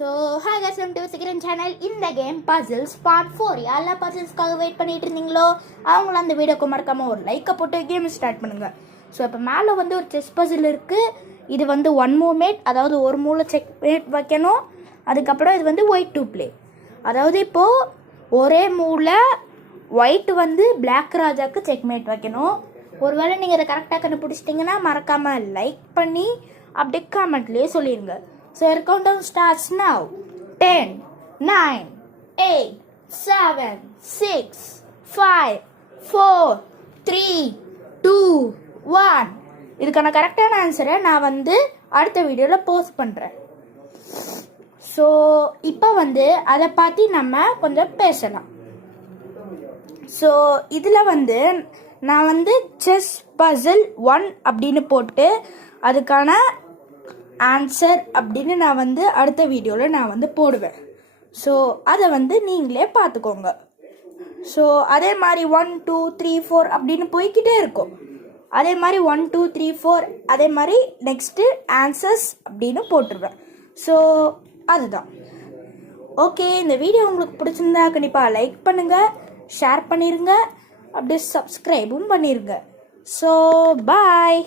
So hi guys, welcome to Second channel. இந்த game puzzles part 4. எல்லா பசில்ஸ்க்காக wait பண்ணிட்டு இருந்தீங்களோ அவங்களும் அந்த வீடியோக்கு மறக்காமல் ஒரு லைக்கை போட்டு கேம் ஸ்டார்ட் பண்ணுங்கள். ஸோ இப்போ மேலே வந்து ஒரு செஸ் பசில் இருக்குது. இது வந்து ஒன் மூவ்மேட், அதாவது ஒரு மூளை செக் மேட் வைக்கணும். அதுக்கப்புறம் இது வந்து ஒயிட் டூ ப்ளே, அதாவது இப்போது ஒரே மூளை ஒயிட் வந்து பிளாக் ராஜாவுக்கு செக்மேட் வைக்கணும். ஒருவேளை நீங்கள் இதை கரெக்டாக கண்டுபிடிச்சிட்டிங்கன்னா மறக்காமல் லைக் பண்ணி அப்படியே கமெண்ட்லேயே சொல்லிடுங்க. So your countdown starts now. 10, 9, 8, 7, 6, 5, 4, 3, 2, 1. இதுக்கான கரெக்டான ஆன்சரை நான் வந்து அடுத்த வீடியோவில் போஸ்ட் பண்ணுறேன். ஸோ இப்போ வந்து அதை பற்றி நம்ம கொஞ்சம் பேசலாம். ஸோ இதில் வந்து நான் வந்து செஸ் பசில் 1 அப்படின்னு போட்டு அதுக்கான ஆன்சர் அப்படின்னு நான் வந்து அடுத்த வீடியோவில் நான் வந்து போடுவேன். ஸோ அதை வந்து நீங்களே பார்த்துக்கோங்க. ஸோ அதே மாதிரி 1 2 3 4 அப்படின்னு போய்கிட்டே இருக்கும். அதே மாதிரி 1 2 3 4 அதே மாதிரி நெக்ஸ்ட்டு ஆன்சர்ஸ் அப்படின்னு போட்டுருவேன். ஸோ அதுதான். ஓகே, இந்த வீடியோ உங்களுக்கு பிடிச்சிருந்தா கண்டிப்பாக லைக் பண்ணுங்கள், ஷேர் பண்ணிடுங்க, அப்படியே சப்ஸ்கிரைபும் பண்ணிடுங்க. So bye.